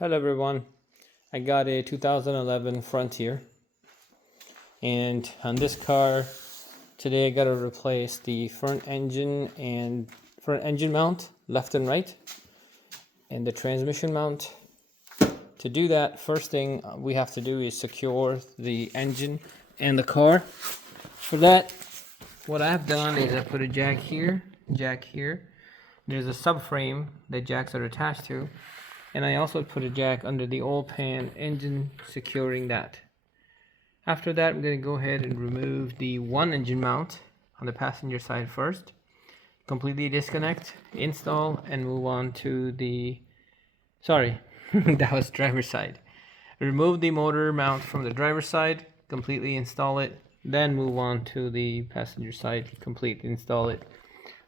Hello everyone, I got a 2011 Frontier, and on this car today I got to replace the front engine mount left and right and the transmission mount. To do that, first thing we have to do is secure the engine and the car. For that, what I've done is I put a jack here. There's a subframe that jacks are attached to. And I also put a jack under the oil pan engine, securing that. After that, I'm going to go ahead and remove the one engine mount on the passenger side first. Completely disconnect, install, and move on to the... Sorry, that was driver's side. Remove the motor mount from the driver's side, completely install it, then move on to the passenger side, completely install it.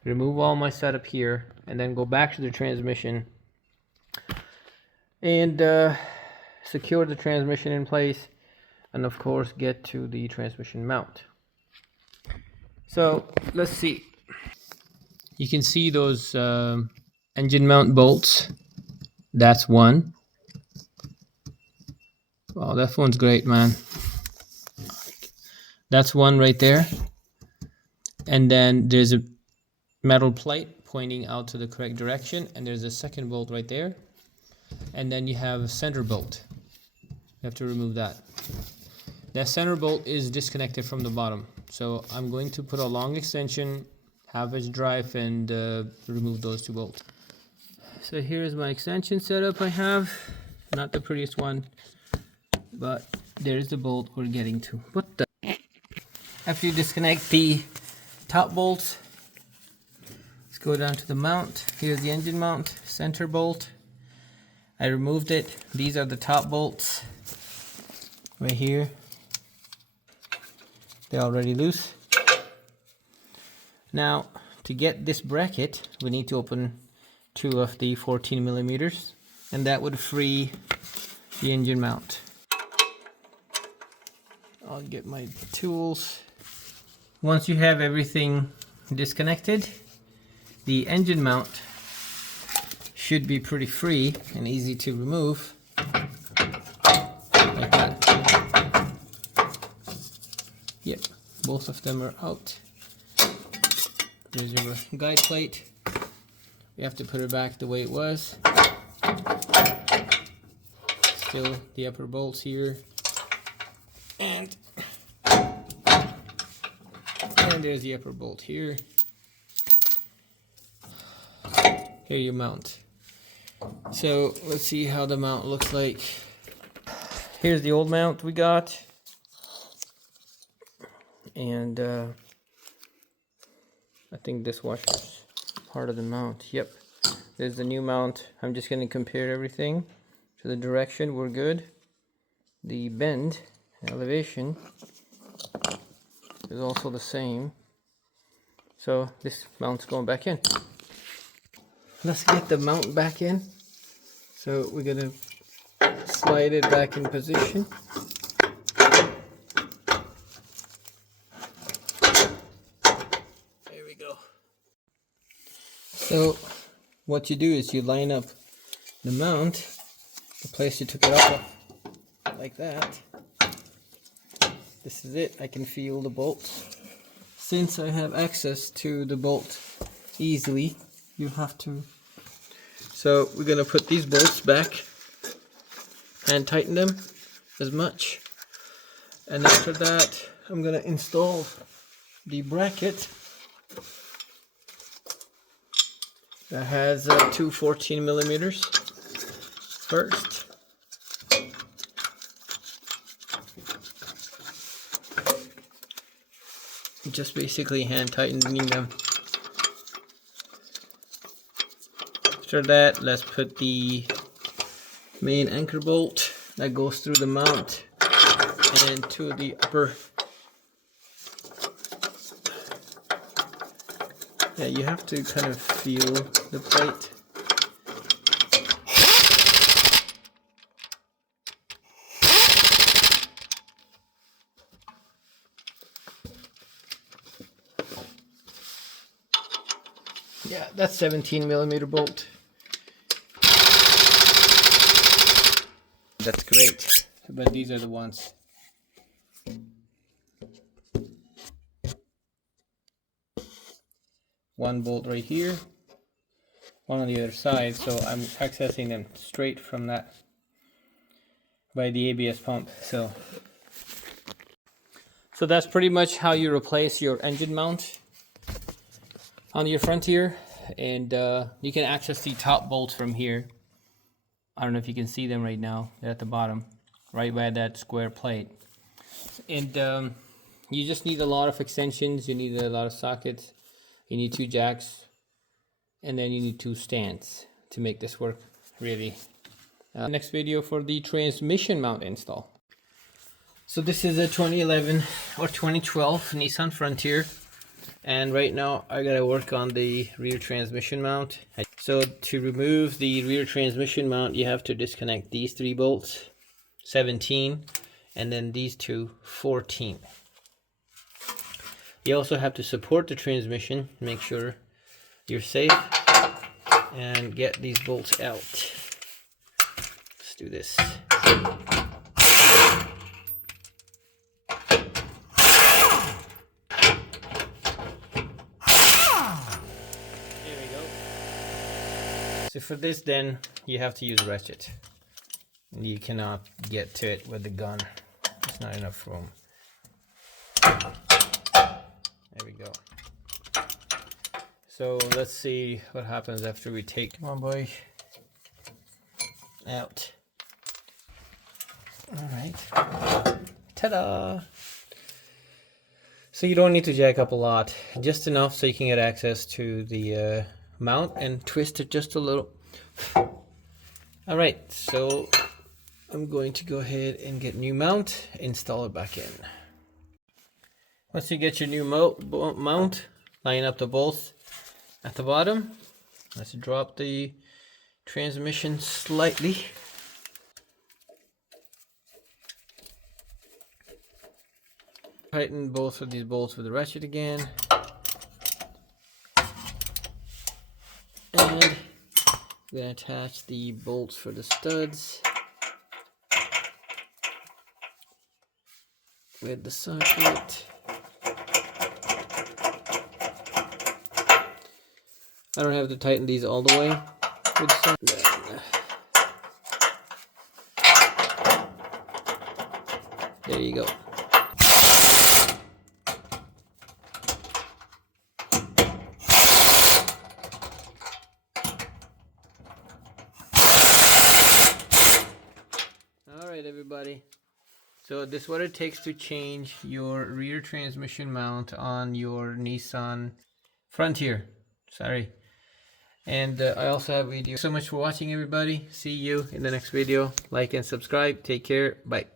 Remove all my setup here, and then go back to the transmission and secure the transmission in place, and of course get to the transmission mount. So let's see. You can see those engine mount bolts. That's one. Wow, that one's great, man. That's one right there. And then there's a metal plate pointing out to the correct direction, and there's a second bolt right there. And then you have a center bolt. You have to remove that. That center bolt is disconnected from the bottom. So I'm going to put a long extension, half-inch drive, and remove those two bolts. So here's my extension setup I have. Not the prettiest one, but there's the bolt we're getting to. What the? After you disconnect the top bolts, let's go down to the mount. Here's the engine mount, center bolt. I removed it. These are the top bolts right here. They're already loose. Now, to get this bracket, we need to open two of the 14 millimeters, and that would free the engine mount. I'll get my tools. Once you have everything disconnected, the engine mount should be pretty free and easy to remove, like that. Yep, both of them are out. There's your guide plate. We have to put it back the way it was. Still the upper bolts here, and there's the upper bolt here. Here you mount. So let's see how the mount looks like. Here's the old mount we got, and I think this washer's part of the mount. Yep, there's the new mount. I'm just going to compare everything to the direction. We're good. The bend elevation is also the same, so this mount's going back in. Let's get the mount back in. So we're gonna slide it back in position. There we go. So what you do is you line up the mount, the place you took it off, like that. This is it. I can feel the bolts. Since I have access to the bolt easily, you have to. So we're gonna put these bolts back and tighten them as much. And after that, I'm gonna install the bracket that has two 14 millimeters first. Just basically hand tightening them. After that, let's put the main anchor bolt that goes through the mount and to the upper. Yeah, you have to kind of feel the plate. Yeah, that's 17 millimeter bolt. That's great. But these are the ones. One bolt right here, one on the other side, so I'm accessing them straight from that by the ABS pump. So that's pretty much how you replace your engine mount on your Frontier. And you can access the top bolts from here. I don't know if you can see them right now. They're at the bottom, right by that square plate. And you just need a lot of extensions. You need a lot of sockets. You need 2 jacks, and then you need 2 stands to make this work really. Next video for the transmission mount install. So this is a 2011 or 2012 Nissan Frontier, and right now I gotta work on the rear transmission mount. So to remove the rear transmission mount, you have to disconnect these 3 bolts, 17, and then these 2, 14. You also have to support the transmission, make sure you're safe, and get these bolts out. Let's do this. So for this, then you have to use a ratchet. You cannot get to it with the gun. There's not enough room. There we go. So let's see what happens after we take, come on boy, out. All right. Ta-da! So you don't need to jack up a lot, just enough so you can get access to the mount and twist it just a little. All right, so I'm going to go ahead and get new mount, install it back in. Once you get your new mount, line up the bolts at the bottom. Let's drop the transmission slightly. Tighten both of these bolts with the ratchet again. And we're going to attach the bolts for the studs with the socket. I don't have to tighten these all the way with the socket. There you go. Alright everybody, so this is what it takes to change your rear transmission mount on your Nissan Frontier. Sorry. And I also have a video. So much for watching everybody. See you in the next video. Like and subscribe. Take care. Bye.